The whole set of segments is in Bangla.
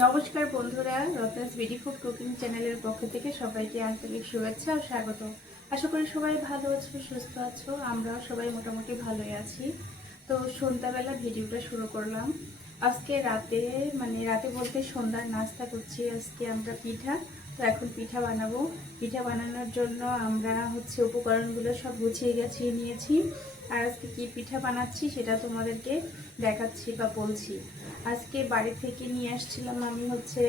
নমস্কার বন্ধুরা রত্নাস বিডি ফুড কুকিং চ্যানেলের পক্ষ থেকে সবাইকে আন্তরিক শুভেচ্ছা ও স্বাগত। আশা করি সবাই ভালো আছো, সুস্থ আছো, আমরাও সবাই মোটামুটি ভালোই আছি। তো সন্ধ্যাবেলা ভিডিওটা শুরু করলাম। আজকে রাতে মানে রাতে বলতে সন্ধ্যার নাস্তা করছি, আজকে আমরা পিঠা। তো এখন পিঠা বানাবো। পিঠা বানানোর জন্য আমরা হচ্ছে উপকরণগুলো সব গুছিয়ে গেছিয়ে নিয়েছি। আর আজকে কী পিঠা বানাচ্ছি সেটা তোমাদেরকে দেখাচ্ছি বা বলছি। আজকে বাড়ি থেকে নিয়ে আসছিলাম আমি হচ্ছে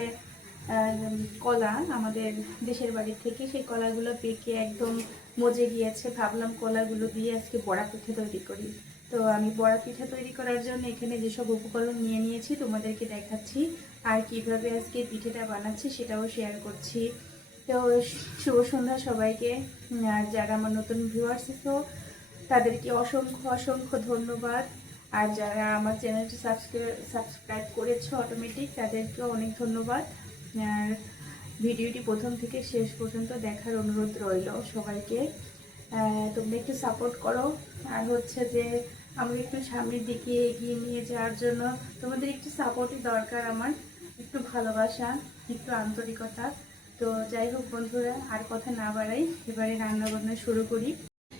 কলা আমাদের দেশের বাড়ি থেকে। সেই কলাগুলো পেকে একদম মজে গিয়েছে। ভাবলাম কলাগুলো দিয়ে আজকে বড়া পিঠে তৈরি করি। তো আমি বড়া পিঠা তৈরি করার জন্য এখানে যেসব উপকরণ নিয়ে নিয়েছি তোমাদেরকে দেখাচ্ছি, আর কীভাবে আজকে পিঠেটা বানাচ্ছি সেটাও শেয়ার করছি। তো শুভ সন্ধ্যা সবাইকে। আর যারা আমার নতুন ভিউয়ার্স তো তাদেরকে অসংখ্য অসংখ্য ধন্যবাদ। আর যারা আমার চ্যানেলটি সাবস্ক্রাইব সাবস্ক্রাইব করেছ অটোমেটিক তাদেরকেও অনেক ধন্যবাদ। ভিডিওটি প্রথম থেকে শেষ পর্যন্ত দেখার অনুরোধ রইল সবাইকে। তোমরা একটু সাপোর্ট করো। আর হচ্ছে যে আমরা একটু সামনের দিকে এগিয়ে নিয়ে যাওয়ার জন্য তোমাদের একটু সাপোর্টই দরকার আমার। একটু ভালোবাসা, একটু আন্তরিকতা। তো যাই হোক বন্ধুরা, আর কথা না বাড়াই, এবারে রান্না বান্না শুরু করি।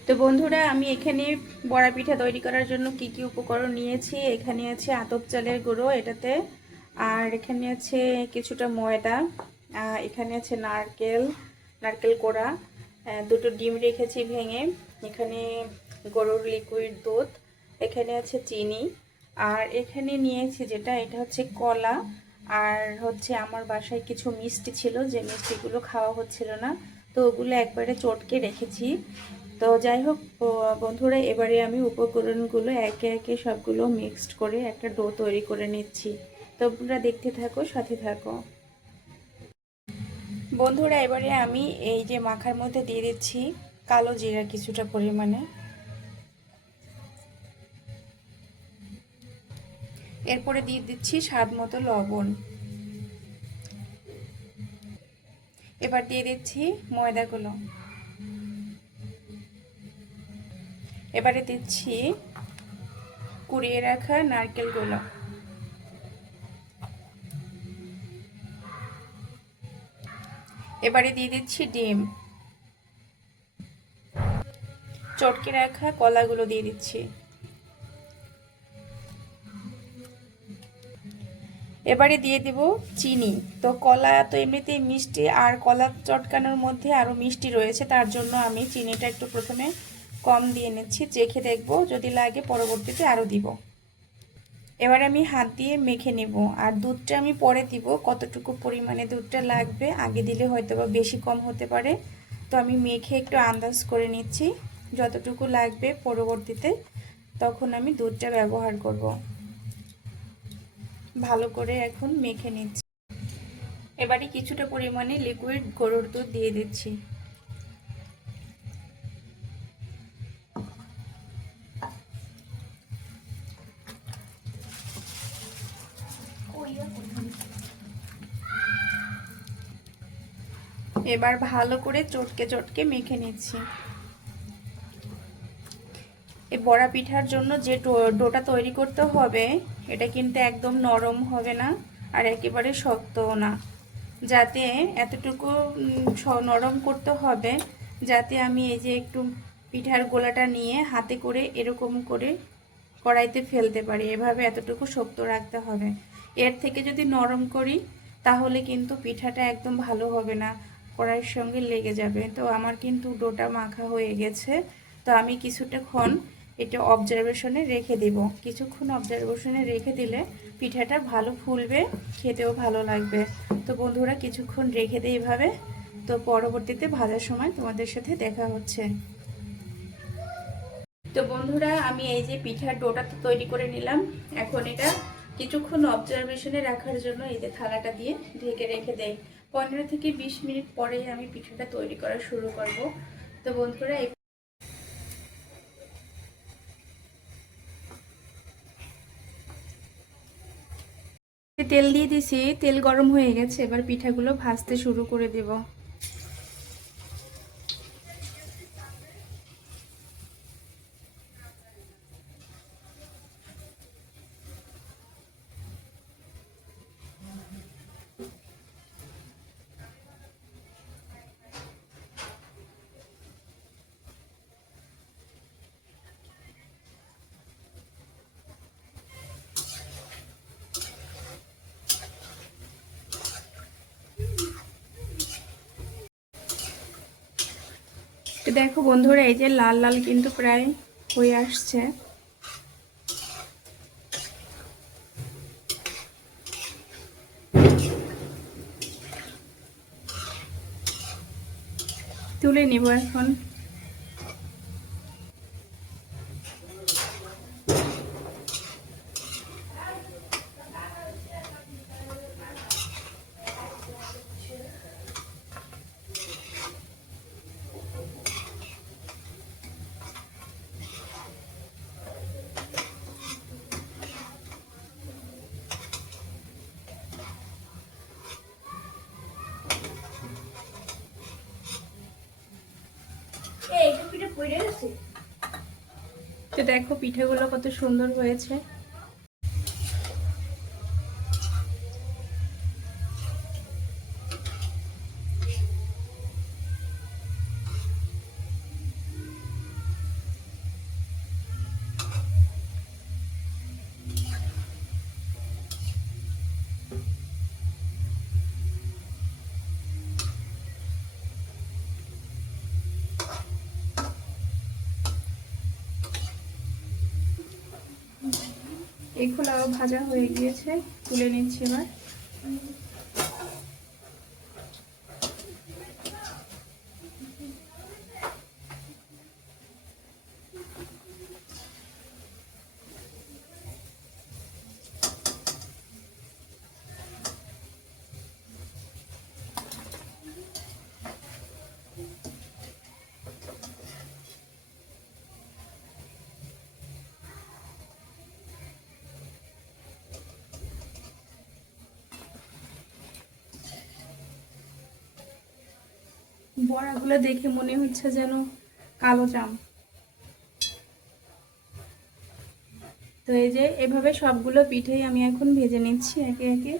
তো বন্ধুরা, আমি এখানে বড়া পিঠা তৈরি করার জন্য কি কি উপকরণ নিয়েছি? এখানে আছে আতপ চালের গুঁড়ো এটাতে, আর এখানে আছে কিছুটা ময়দা এখানে আছে নারকেল নারকেল কোড়া দুটো ডিম রেখেছি ভেঙে, এখানে গরুর লিকুইড দুধ, এখানে আছে চিনি, আর এখানে নিয়েছি যেটা, এটা হচ্ছে কলা, আর হচ্ছে আমার বাসায় কিছু মিষ্টি ছিল, যে মিষ্টিগুলো খাওয়া হচ্ছিল না, তো ওগুলো একবারে চটকে রেখেছি। তো যাই হোক বন্ধুরা, এবারে আমি উপকরণগুলো একে একে সবগুলো মিক্সড করে একটা ডো তৈরি করে নিচ্ছি। তোমরা দেখতে থাকো, সাথে থাকো। বন্ধুরা, এবারে আমি এই যে মাখার মধ্যে দিয়ে দিচ্ছি কালো জিরা কিছুটা পরিমাণে। এরপরে দিয়ে দিচ্ছি স্বাদ মতো লবণ। এবার দিয়ে দিচ্ছি ময়দাগুলো। এবারে দিচ্ছি কুড়িয়ে রাখা নারকেলগুলো। এবারে দিয়ে দিচ্ছি ডিম। চটকে রাখা কলাগুলো দিয়ে দিচ্ছি। এবারে দিয়ে দেব চিনি। তো কলা তো এমনিতেই মিষ্টি, আর কলা চটকানোর মধ্যে আরও মিষ্টি রয়েছে, তার জন্য আমি চিনিটা একটু প্রথমে কম দিয়ে নিচ্ছি, চেখে দেখব, যদি লাগে পরবর্তীতে আরও দিব। এবার আমি হাত দিয়ে মেখে নেব, আর দুধটা আমি পরে দিব, কতটুকু পরিমাণে দুধটা লাগবে, আগে দিলে হয়তো বা বেশি কম হতে পারে। তো আমি মেখে একটু আন্দাজ করে নিচ্ছি, যতটুকু লাগবে পরবর্তীতে, তখন আমি দুধটা ব্যবহার করব। ভালো করে এখন মেখে নিচ্ছি। এবারে কিছুটা পরিমাণে লিকুইড গরুর দুধ দিয়ে দিচ্ছি। এবার ভালো করে চটকে চটকে মেখে নিচ্ছি। এই বড়া পিঠার জন্য যে ডোটা তৈরি করতে হবে, এটা কিন্তু একদম নরম হবে না আর একেবারে শক্তও না। যাতে এতটুকু নরম করতে হবে, যাতে আমি এই যে একটু পিঠার গোলাটা নিয়ে হাতে করে এরকম করে কড়াইতে ফেলতে পারি। এভাবে এতটুকু শক্ত রাখতে হবে। এর থেকে যদি নরম করি, তাহলে কিন্তু পিঠাটা একদম ভালো হবে না। কড়াইয়ের সঙ্গে লেগে যাবে। তো আমার কিন্তু ডোটা মাখা হয়ে গেছে। তো আমি কিছুটাক্ষণ এটা অবজারভেশনে রেখে দেব। কিছুক্ষণ অবজারভেশনে রেখে দিলে পিঠাটা ভালো ফুলবে, খেতেও ভালো লাগবে। তো বন্ধুরা, কিছুক্ষণ রেখে দিই এভাবে। তো পরবর্তীতে ভাজার সময় তোমাদের সাথে দেখা হচ্ছে। তো বন্ধুরা, আমি এই যে পিঠার ডোটা তো তৈরি করে নিলাম। এখন এটা কিছুক্ষণ অবজারভেশনে রাখার জন্য এই যে থালাটা দিয়ে ঢেকে রেখে দেই। পনেরো থেকে বিশ মিনিট পরে আমি পিঠাটা তৈরি করা শুরু করব। তো বন্ধুরা তেল দিয়ে দিছি তেল গরম হয়ে গেছে, এবার পিঠাগুলো ভাজতে শুরু করে দেব। দেখো বন্ধুরা এই যে লাল লাল কিন্তু প্রায় হয়ে আসছে। তুলে নিব এখন। দেখো পিঠেগুলো কত সুন্দর হয়েছে। এগুলো ভাজা হয়ে গিয়েছে তুলে নিচ্ছি এবার। বড়াগুলো দেখে মনে হচ্ছে যেন কালো জাম। তো এই যে এভাবে সবগুলো পিঠেই আমি এখন ভেজে নিচ্ছি একে একে।